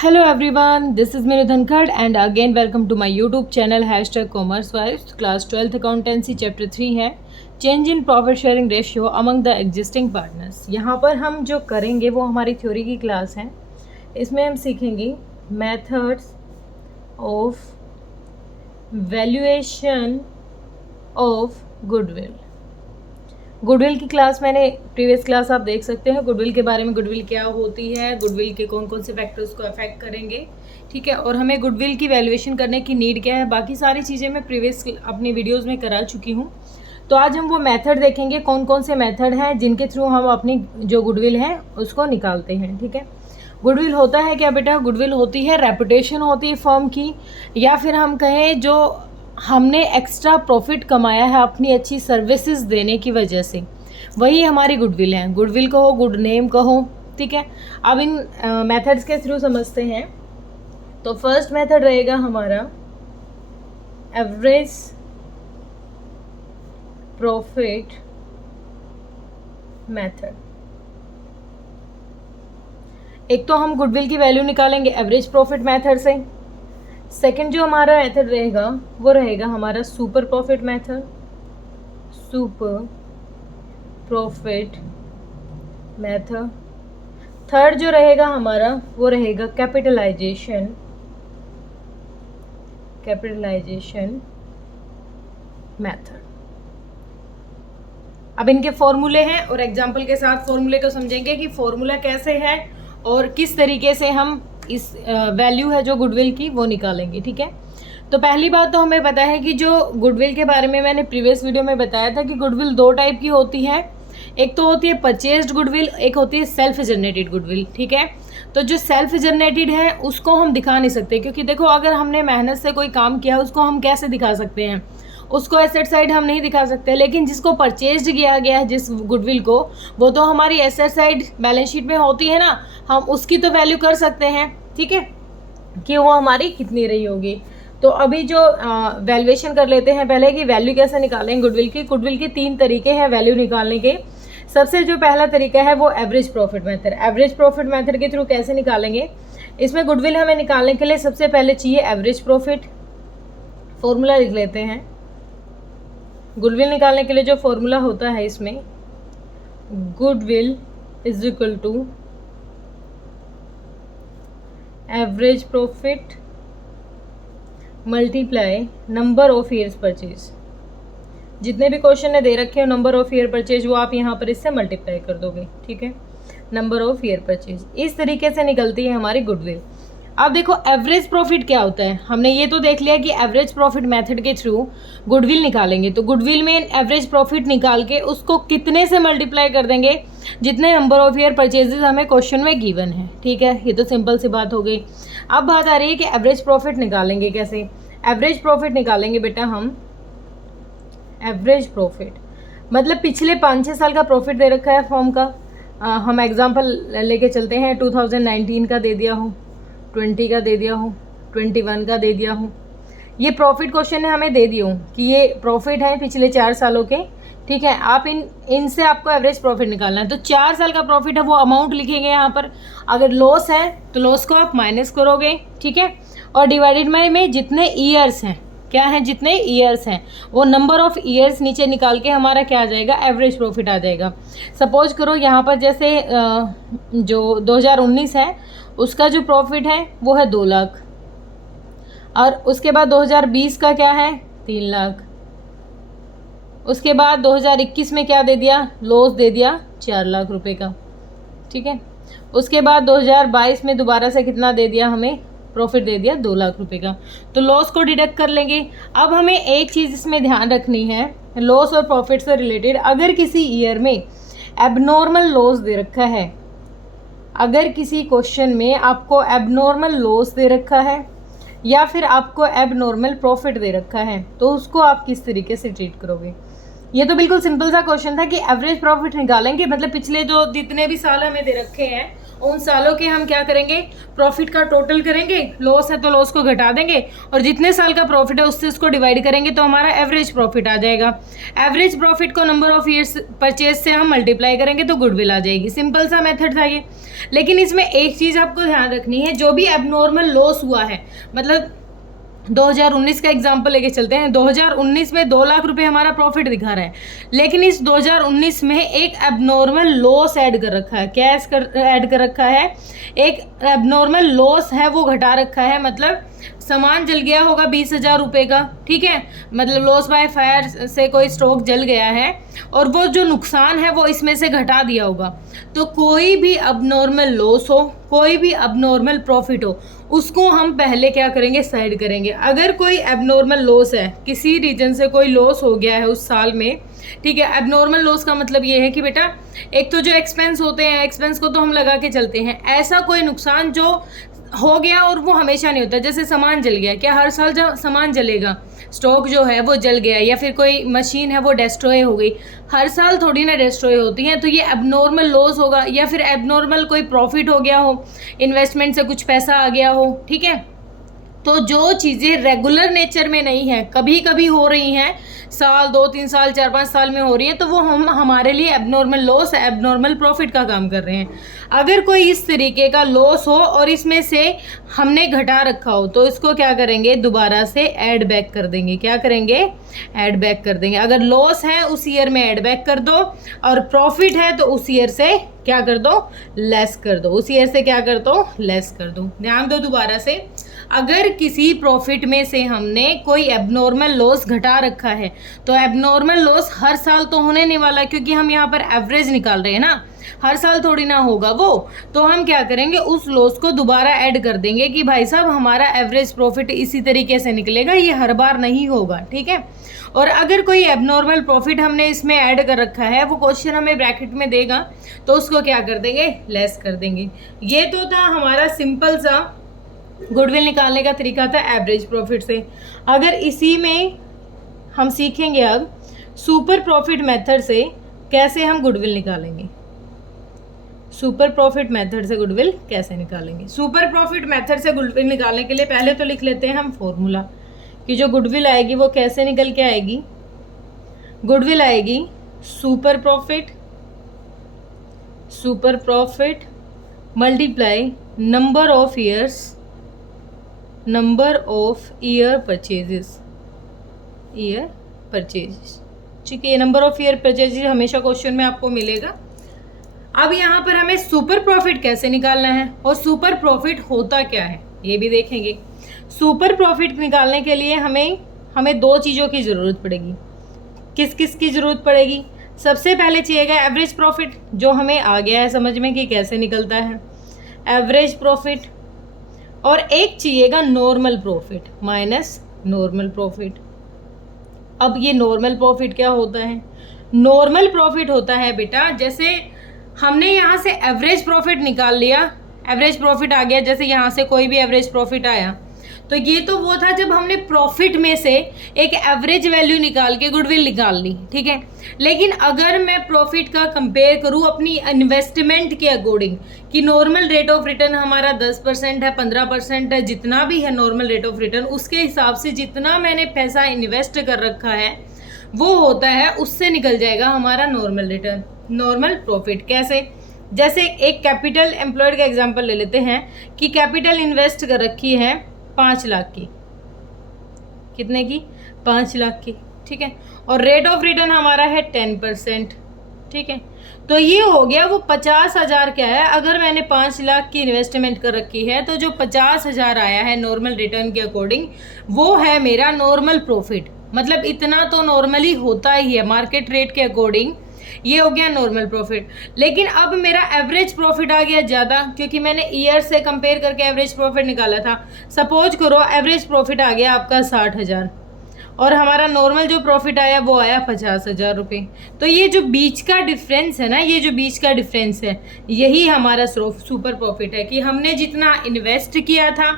Hello everyone, this is Minu Dhankad and again welcome to my YouTube channel #CommerceWives. Class 12th Accountancy Chapter 3 है Change in Profit Sharing Ratio Among the Existing Partners। यहाँ पर हम जो करेंगे वो हमारी theory की class है। इसमें हम सीखेंगे methods of valuation of goodwill. Goodwill की क्लास मैंने प्रीवियस क्लास आप देख सकते हैं। गुडविल के बारे में, गुडविल क्या होती है, गुडविल के कौन कौन से फैक्टर्स को अफेक्ट करेंगे, ठीक है, और हमें गुडविल की वैल्यूएशन करने की नीड क्या है, बाकी सारी चीज़ें मैं प्रीवियस अपनी वीडियोस में करा चुकी हूँ। तो आज हम वो मेथड देखेंगे, कौन कौन से मेथड हैं जिनके थ्रू हम अपनी जो गुडविल है उसको निकालते हैं। ठीक है, गुडविल होता है क्या बेटा? गुडविल होती है रेपुटेशन होती है फर्म की, या फिर हम कहें जो हमने एक्स्ट्रा प्रॉफिट कमाया है अपनी अच्छी सर्विसेज देने की वजह से, वही हमारी गुडविल है। गुडविल कहो, गुड नेम कहो, ठीक है। अब इन मेथड्स के थ्रू समझते हैं। तो फर्स्ट मेथड रहेगा हमारा एवरेज प्रॉफिट मेथड। एक तो हम गुडविल की वैल्यू निकालेंगे एवरेज प्रॉफिट मेथड से। सेकंड जो हमारा मेथड रहेगा वो रहेगा हमारा super profit method, super profit method. Third जो रहेगा हमारा वो रहेगा कैपिटलाइजेशन मेथड। अब इनके फॉर्मूले हैं और एग्जाम्पल के साथ फॉर्मूले को समझेंगे कि फॉर्मूला कैसे है और किस तरीके से हम इस वैल्यू है जो गुडविल की वो निकालेंगे। ठीक है, तो पहली बात तो हमें पता है कि जो गुडविल के बारे में मैंने प्रीवियस वीडियो में बताया था कि गुडविल दो टाइप की होती है। एक तो होती है परचेज्ड गुडविल, एक होती है सेल्फ जनरेटेड गुडविल। ठीक है, तो जो सेल्फ जनरेटेड है उसको हम दिखा नहीं सकते, क्योंकि देखो अगर हमने मेहनत से कोई काम किया उसको हम कैसे दिखा सकते हैं? उसको एसेट साइड हम नहीं दिखा सकते। लेकिन जिसको परचेज्ड किया गया है जिस गुडविल को, वो तो हमारी एसेट साइड बैलेंस शीट में होती है ना, हम उसकी तो वैल्यू कर सकते हैं। ठीक है, कि वो हमारी कितनी रही होगी। तो अभी जो वैल्यूएशन कर लेते हैं पहले कि वैल्यू कैसे निकालें गुडविल की। गुडविल के तीन तरीके हैं वैल्यू निकालने के। सबसे जो पहला तरीका है वो average profit method. Average profit method के थ्रू कैसे निकालेंगे? इसमें गुडविल हमें निकालने के लिए सबसे पहले चाहिए एवरेज प्रॉफिट। फॉर्मूला लिख लेते हैं। गुडविल निकालने के लिए जो फॉर्मूला होता है इसमें, goodwill is equal to average profit multiply number of years purchase. जितने भी क्वेश्चन ने दे रखे हो नंबर ऑफ ईयर परचेज, वो आप यहाँ पर इससे मल्टीप्लाई कर दोगे। ठीक है, नंबर ऑफ ईयर परचेज। इस तरीके से निकलती है हमारी गुडविल। अब देखो एवरेज प्रॉफिट क्या होता है। हमने ये तो देख लिया कि एवरेज प्रॉफिट मेथड के थ्रू गुडविल निकालेंगे। तो गुडविल में एवरेज प्रॉफिट निकाल के उसको कितने से मल्टीप्लाई कर देंगे? जितने नंबर ऑफ ईयर परचेजेस हमें क्वेश्चन में गिवन है। ठीक है, ये तो सिंपल सी बात हो गई। अब बात आ रही है कि एवरेज प्रॉफिट निकालेंगे कैसे। एवरेज प्रॉफिट निकालेंगे बेटा हम, एवरेज प्रॉफिट मतलब पिछले 5-6 साल का प्रॉफिट दे रखा है फर्म का। हम एग्जांपल लेके चलते हैं, 2019 का दे दिया हो, 20 का दे दिया हो, 21 का दे दिया हो। ये प्रॉफिट क्वेश्चन ने हमें दे दिया हो कि ये प्रॉफिट है पिछले 4 सालों के। ठीक है, आप इनसे आपको एवरेज प्रॉफिट निकालना है। तो 4 साल का प्रॉफिट है वो अमाउंट लिखेंगे यहाँ पर। अगर लॉस है तो लॉस को आप माइनस करोगे। ठीक है, और डिवाइडेड में जितने ईयर्स हैं, क्या है, जितने ईयर्स हैं वो नंबर ऑफ ईयर्स नीचे निकाल के हमारा क्या आ जाएगा, एवरेज प्रॉफिट आ जाएगा। सपोज करो यहाँ पर जैसे जो 2019 है उसका जो प्रॉफिट है वो है 2 लाख, और उसके बाद 2020 का क्या है, 3 लाख। उसके बाद 2021 में क्या दे दिया, लॉस दे दिया 4 लाख रुपए का। ठीक है, उसके बाद 2022 में दोबारा से कितना दे दिया हमें, प्रॉफिट दे दिया 2 लाख रुपए का। तो लॉस को डिडक्ट कर लेंगे। अब हमें एक चीज़ इसमें ध्यान रखनी है, लॉस और प्रॉफिट से रिलेटेड। अगर किसी ईयर में एबनॉर्मल लॉस दे रखा है, अगर किसी क्वेश्चन में आपको एबनॉर्मल लॉस दे रखा है या फिर आपको एबनॉर्मल प्रॉफिट दे रखा है, तो उसको आप किस तरीके से ट्रीट करोगे? ये तो बिल्कुल सिंपल सा क्वेश्चन था कि एवरेज प्रॉफिट निकालेंगे, मतलब पिछले जो जितने भी साल हमें दे रखे हैं उन सालों के हम क्या करेंगे, प्रॉफिट का टोटल करेंगे, लॉस है तो लॉस को घटा देंगे और जितने साल का प्रॉफिट है उससे उसको डिवाइड करेंगे तो हमारा एवरेज प्रॉफिट आ जाएगा। एवरेज प्रॉफिट को नंबर ऑफ ईयर्स परचेज से हम मल्टीप्लाई करेंगे तो गुडविल आ जाएगी। सिंपल सा मेथड था ये। लेकिन इसमें एक चीज़ आपको ध्यान रखनी है, जो भी एबनॉर्मल लॉस हुआ है, मतलब 2019 का एग्जाम्पल लेके चलते हैं। 2019 में 2 लाख रुपए हमारा प्रॉफिट दिखा रहा है, लेकिन इस 2019 में एक एबनॉर्मल लॉस ऐड कर रखा है। क्या ऐड कर रखा है? एक एबनॉर्मल लॉस है, वो घटा रखा है। मतलब सामान जल गया होगा 20,000 रुपये का, ठीक है, मतलब लॉस बाय फायर से कोई स्टॉक जल गया है और वो जो नुकसान है वो इसमें से घटा दिया होगा। तो कोई भी अबनॉर्मल लॉस हो, कोई भी अबनॉर्मल प्रॉफिट हो, उसको हम पहले क्या करेंगे, साइड करेंगे। अगर कोई एबनॉर्मल लॉस है, किसी रीजन से कोई लॉस हो गया है उस साल में, ठीक है, एबनॉर्मल लॉस का मतलब ये है कि बेटा एक तो जो एक्सपेंस होते हैं, एक्सपेंस को तो हम लगा के चलते हैं, ऐसा कोई नुकसान जो हो गया और वो हमेशा नहीं होता। जैसे सामान जल गया, क्या हर साल जब सामान जलेगा, स्टॉक जो है वो जल गया, या फिर कोई मशीन है वो डिस्ट्रॉय हो गई, हर साल थोड़ी ना डिस्ट्रॉय होती हैं। तो ये एबनॉर्मल लॉस होगा, या फिर एबनॉर्मल कोई प्रॉफिट हो गया हो, इन्वेस्टमेंट से कुछ पैसा आ गया हो, ठीक है। तो जो चीज़ें रेगुलर नेचर में नहीं है, कभी कभी हो रही हैं, साल 2-3 साल 4-5 साल में हो रही है, तो वो हम हमारे लिए एबनॉर्मल लॉस, एबनॉर्मल प्रॉफिट का काम कर रहे हैं। अगर कोई इस तरीके का लॉस हो और इसमें से हमने घटा रखा हो, तो इसको क्या करेंगे, दोबारा से ऐड बैक कर देंगे। क्या करेंगे? ऐड बैक कर देंगे। अगर लॉस है उस ईयर में ऐड बैक कर दो, और प्रॉफिट है तो उस ईयर से क्या कर दो, लेस कर दो। उस ईयर से क्या कर दो, लेस कर दो। ध्यान दो दोबारा से, अगर किसी प्रॉफिट में से हमने कोई एबनॉर्मल लॉस घटा रखा है, तो एबनॉर्मल लॉस हर साल तो होने नहीं वाला, क्योंकि हम यहाँ पर एवरेज निकाल रहे हैं ना, हर साल थोड़ी ना होगा वो। तो हम क्या करेंगे, उस लॉस को दोबारा ऐड कर देंगे कि भाई साहब हमारा एवरेज प्रॉफिट इसी तरीके से निकलेगा, ये हर बार नहीं होगा, ठीक है। और अगर कोई एबनॉर्मल प्रॉफिट हमने इसमें ऐड कर रखा है, वो क्वेश्चन हमें ब्रैकेट में देगा, तो उसको क्या कर देंगे, लेस कर देंगे। ये तो था हमारा सिंपल सा गुडविल निकालने का तरीका था एवरेज प्रॉफिट से। अगर इसी में हम सीखेंगे अब सुपर प्रॉफिट मेथड से कैसे हम गुडविल निकालेंगे। सुपर प्रॉफिट मेथड से गुडविल कैसे निकालेंगे। सुपर प्रॉफिट मेथड से गुडविल निकालने के लिए पहले तो लिख लेते हैं हम फॉर्मूला, कि जो गुडविल आएगी वो कैसे निकल के आएगी। गुडविल आएगी super profit multiply number of year purchases, ठीक है। नंबर ऑफ ईयर परचेजेस हमेशा क्वेश्चन में आपको मिलेगा। अब यहाँ पर हमें सुपर प्रॉफिट कैसे निकालना है और सुपर प्रॉफिट होता क्या है ये भी देखेंगे। सुपर प्रॉफिट निकालने के लिए हमें 2 चीज़ों की ज़रूरत पड़ेगी। किस किस की ज़रूरत पड़ेगी? सबसे पहले चाहिएगा एवरेज प्रॉफिट, जो हमें आ गया है समझ में कि कैसे निकलता है एवरेज प्रॉफिट, और एक चाहिएगा normal profit minus normal profit. अब ये नॉर्मल प्रॉफिट क्या होता है? नॉर्मल प्रॉफिट होता है बेटा, जैसे हमने यहाँ से एवरेज प्रॉफिट निकाल लिया, एवरेज प्रॉफिट आ गया, जैसे यहाँ से कोई भी एवरेज प्रॉफिट आया, तो ये तो वो था जब हमने प्रॉफिट में से एक एवरेज वैल्यू निकाल के गुडविल निकाल ली, ठीक है। लेकिन अगर मैं प्रॉफिट का कंपेयर करूँ अपनी इन्वेस्टमेंट के अकॉर्डिंग, कि नॉर्मल रेट ऑफ रिटर्न हमारा 10% है, 15% है, जितना भी है नॉर्मल रेट ऑफ रिटर्न, उसके हिसाब से जितना मैंने पैसा इन्वेस्ट कर रखा है वो होता है, उससे निकल जाएगा हमारा नॉर्मल रिटर्न, नॉर्मल प्रॉफिट। कैसे? जैसे एक कैपिटल एम्प्लॉयड का एग्जांपल ले लेते हैं कि कैपिटल इन्वेस्ट कर रखी है 5 लाख की, कितने की? 5 लाख की, ठीक है, और रेट ऑफ रिटर्न हमारा है 10%, ठीक है। तो ये हो गया वो 50,000 क्या है, अगर मैंने 5 लाख की इन्वेस्टमेंट कर रखी है तो जो 50,000 आया है नॉर्मल रिटर्न के अकॉर्डिंग, वो है मेरा नॉर्मल प्रॉफिट। मतलब इतना तो नॉर्मली होता ही है मार्केट रेट के अकॉर्डिंग, ये हो गया नॉर्मल प्रॉफिट। लेकिन अब मेरा एवरेज प्रॉफिट आ गया ज़्यादा, क्योंकि मैंने ईयर से कंपेयर करके एवरेज प्रॉफिट निकाला था। सपोज करो एवरेज प्रॉफिट आ गया आपका 60,000 और हमारा नॉर्मल जो प्रॉफिट आया वो आया 50,000 रुपये। तो ये जो बीच का डिफरेंस है ना, ये जो बीच का डिफरेंस है, यही हमारा सुपर प्रॉफिट है, कि हमने जितना इन्वेस्ट किया था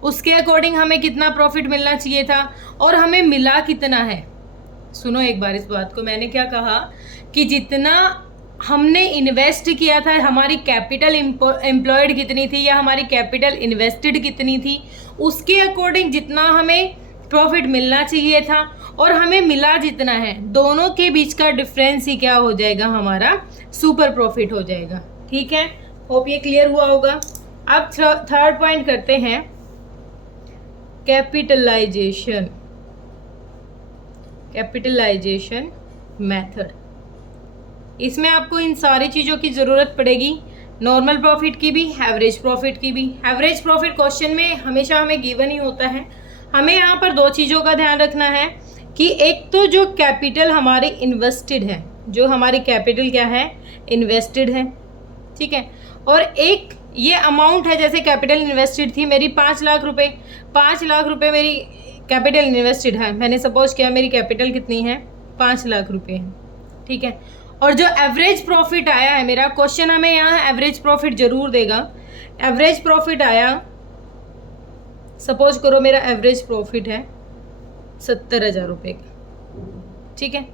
उसके अकॉर्डिंग हमें कितना प्रॉफिट मिलना चाहिए था और हमें मिला कितना है। सुनो एक बार इस बात को, मैंने क्या कहा कि जितना हमने इन्वेस्ट किया था, हमारी कैपिटल एम्प्लॉयड कितनी थी या हमारी कैपिटल इन्वेस्टेड कितनी थी, उसके अकॉर्डिंग जितना हमें प्रॉफिट मिलना चाहिए था और हमें मिला जितना है, दोनों के बीच का डिफरेंस ही क्या हो जाएगा, हमारा सुपर प्रॉफिट हो जाएगा। ठीक है, होप ये क्लियर हुआ होगा। अब थर्ड पॉइंट करते हैं, कैपिटलाइजेशन मेथड। इसमें आपको इन सारी चीज़ों की ज़रूरत पड़ेगी, नॉर्मल प्रॉफिट की भी, एवरेज प्रॉफिट की भी। एवरेज प्रॉफिट क्वेश्चन में हमेशा हमें गिवन ही होता है। हमें यहाँ पर दो चीज़ों का ध्यान रखना है कि एक तो जो कैपिटल हमारी इन्वेस्टेड है, जो हमारी कैपिटल क्या है, इन्वेस्टेड है, ठीक है, और एक ये अमाउंट है, जैसे कैपिटल इन्वेस्टेड थी मेरी 5 लाख रुपए, 5 लाख रुपए मेरी कैपिटल इन्वेस्टेड है, मैंने सपोज किया मेरी कैपिटल कितनी है, 5 लाख रुपए है, ठीक है। और जो एवरेज प्रॉफिट आया है मेरा, क्वेश्चन हमें यहाँ एवरेज प्रॉफिट जरूर देगा। एवरेज प्रॉफिट आया, सपोज करो मेरा एवरेज प्रॉफिट है 70,000 रुपये का, ठीक है।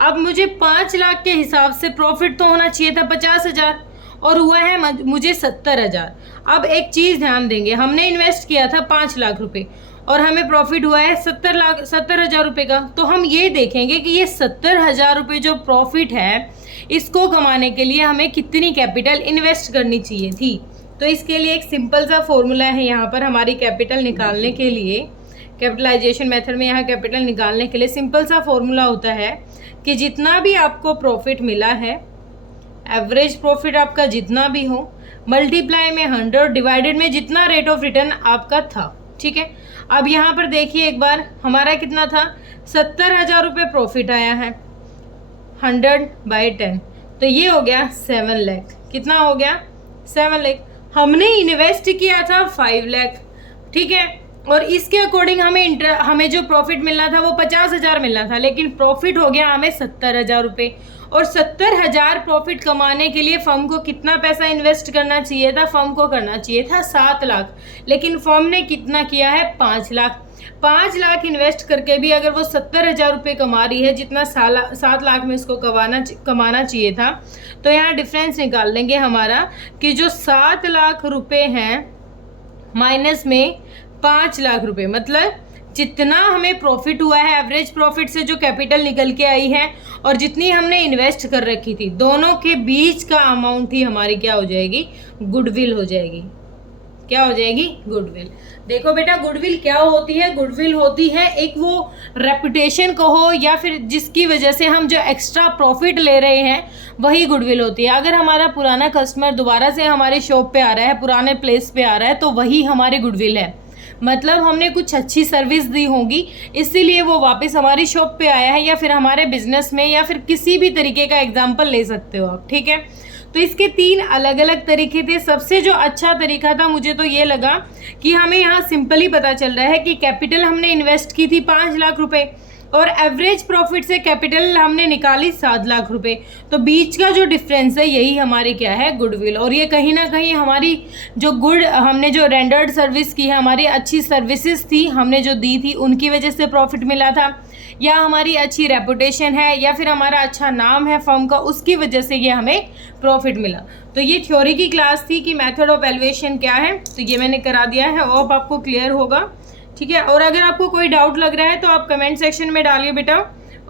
अब मुझे 5 लाख के हिसाब से प्रॉफिट तो होना चाहिए था 50,000 और हुआ है मुझे 70,000। अब एक चीज़ ध्यान देंगे, हमने इन्वेस्ट किया था 5 लाख रुपए और हमें प्रॉफिट हुआ है 70,000 रुपये का। तो हम ये देखेंगे कि ये 70,000 रुपये जो प्रॉफिट है, इसको कमाने के लिए हमें कितनी कैपिटल इन्वेस्ट करनी चाहिए थी। तो इसके लिए एक सिंपल सा फॉर्मूला है यहाँ पर हमारी कैपिटल निकालने के लिए, कैपिटलाइजेशन मेथड में यहाँ कैपिटल निकालने के लिए सिंपल सा फॉर्मूला होता है कि जितना भी आपको प्रॉफिट मिला है, एवरेज प्रॉफिट आपका जितना भी हो, मल्टीप्लाई में 100 डिवाइडेड में जितना रेट ऑफ रिटर्न आपका था, ठीक है। अब यहाँ पर देखिए एक बार, हमारा कितना था, 70,000 रुपये प्रॉफिट आया है, 100/10, तो ये हो गया 7 लाख। कितना हो गया, 7 लाख। हमने इन्वेस्ट किया था 5 लाख, ठीक है, और इसके अकॉर्डिंग हमें जो प्रॉफिट मिलना था वो 50,000 मिलना था, लेकिन प्रॉफिट हो गया हमें 70,000 रुपये। और 70,000 प्रॉफिट कमाने के लिए फर्म को कितना पैसा इन्वेस्ट करना चाहिए था, फर्म को करना चाहिए था 7 लाख, लेकिन फर्म ने कितना किया है, 5 लाख। 5 लाख इन्वेस्ट करके भी अगर वो 70,000 रुपये कमा रही है, जितना 7 लाख में उसको कमाना चाहिए था, तो यहाँ डिफरेंस निकाल लेंगे हमारा कि जो 7 लाख रुपये हैं माइनस में 5 लाख रुपये, मतलब जितना हमें प्रॉफिट हुआ है एवरेज प्रॉफिट से, जो कैपिटल निकल के आई है और जितनी हमने इन्वेस्ट कर रखी थी, दोनों के बीच का अमाउंट ही हमारी क्या हो जाएगी, गुडविल हो जाएगी। क्या हो जाएगी, गुडविल। देखो बेटा, गुडविल क्या होती है, गुडविल होती है एक वो रेपुटेशन कहो या फिर जिसकी वजह से हम जो एक्स्ट्रा प्रॉफिट ले रहे हैं वही गुडविल होती है। अगर हमारा पुराना कस्टमर दोबारा से हमारे शॉप पे आ रहा है, पुराने प्लेस पे आ रहा है, तो वही हमारी गुडविल है। मतलब हमने कुछ अच्छी सर्विस दी होगी, इसीलिए वो वापस हमारी शॉप पे आया है, या फिर हमारे बिजनेस में, या फिर किसी भी तरीके का एग्जाम्पल ले सकते हो आप, ठीक है। तो इसके 3 अलग अलग तरीके थे। सबसे जो अच्छा तरीका था मुझे तो ये लगा कि हमें यहाँ सिंपली पता चल रहा है कि कैपिटल हमने इन्वेस्ट की थी 5 लाख रुपए और एवरेज प्रॉफिट से कैपिटल हमने निकाली 7 लाख रुपए, तो बीच का जो डिफरेंस है यही हमारी क्या है, गुडविल। और ये कहीं ना कहीं हमारी जो हमने जो रेंडर्ड सर्विस की है, हमारी अच्छी सर्विसेज थी हमने जो दी थी, उनकी वजह से प्रॉफिट मिला था, या हमारी अच्छी रेपुटेशन है, या फिर हमारा अच्छा नाम है फर्म का, उसकी वजह से ये हमें प्रॉफिट मिला। तो ये थ्योरी की क्लास थी कि मेथड ऑफ वैल्यूएशन क्या है, तो ये मैंने करा दिया है, अब आपको क्लियर होगा, ठीक है। और अगर आपको कोई डाउट लग रहा है तो आप कमेंट सेक्शन में डालिए बेटा।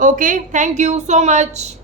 Okay, thank you so much.